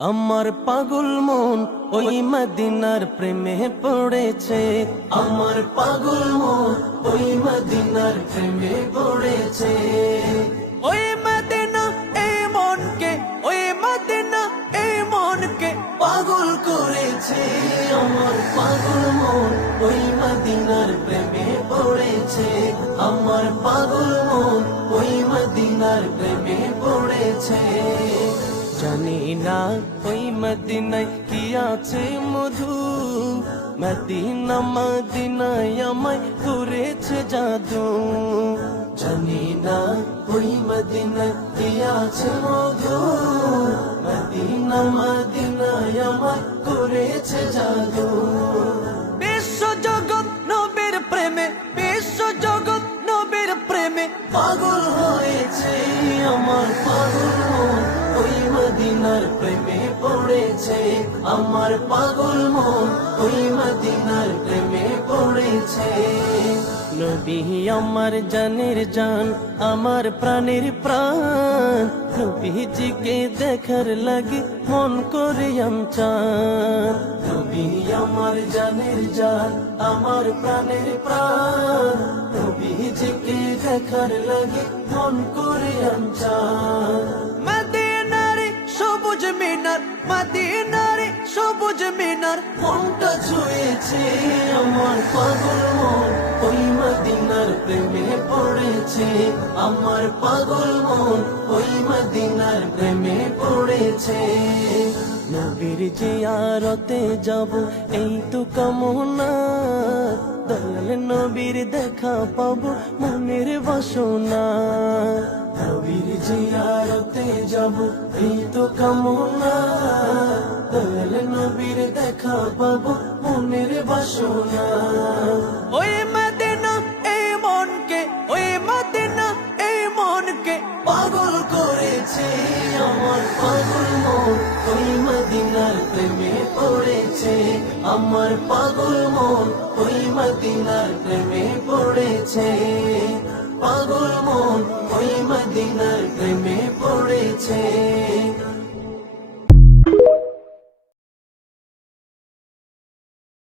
আমার পাগল মন ওই মদিনার প্রেমে পড়েছে। আমার পাগল মন ওই মদিনার প্রেমে পড়েছে। ওই মদিনা এই মনকে, ওই মদিনা এই মনকে পাগল করেছে। আমার পাগল মন ওই মদিনার প্রেমে পড়েছে। আমার পাগল মন ওই মদিনার প্রেমে পড়েছে। জানি না ওই মদিনায় কি আছে মধু, মদিনা মদিনায় আমায় করেছে জাদু। জানি না ওই মদিনায় কি আছে মধু, মদিনা মদিনায় আমায় করেছে জাদু। বিশ্ব জগৎ নবীর প্রেমে, বিশ্ব জগৎ নবীর প্রেমে পাগল হয়েছে। আমার পাগল মন ওই মদিনার প্রেমে পড়েছে। আমার পাগল মন ওই মদিনার প্রেমে পড়েছে। নবী আমার জানের জান, আমার প্রাণের প্রাণ, নবীজিকে দেখার লাগে মন করে চান। নবী আমার জানের জান, আমার প্রাণের প্রাণ, নবীজিকে দেখার লাগে মন করে চান। মদিনারে সবুজ মিনার, মদিনারে সবুজ মিনার মনটা ছুঁয়েছে। আমার পাগল মন ওই মদিনার প্রেমে পড়েছে। আমার পাগল মন ওই মদিনার প্রেমে পড়েছে। নবীর জিয়ারতে যাব এই তো কামনা, দয়াল নবীর দেখা পাবো মনের বাসনা। নবীর জিয়ারতে যাব এই তো কামনা, দয়াল নবীর দেখা পাবো মনের বাসনা। ওই মদিনা এই মনকে, ওই মদিনা এই মনকে পাগল করেছে। আমার পাগল মন ওই মদিনার প্রেমে পড়েছে। আমার পাগল মন ওই মদিনার প্রেমে পড়েছে। পাগল মন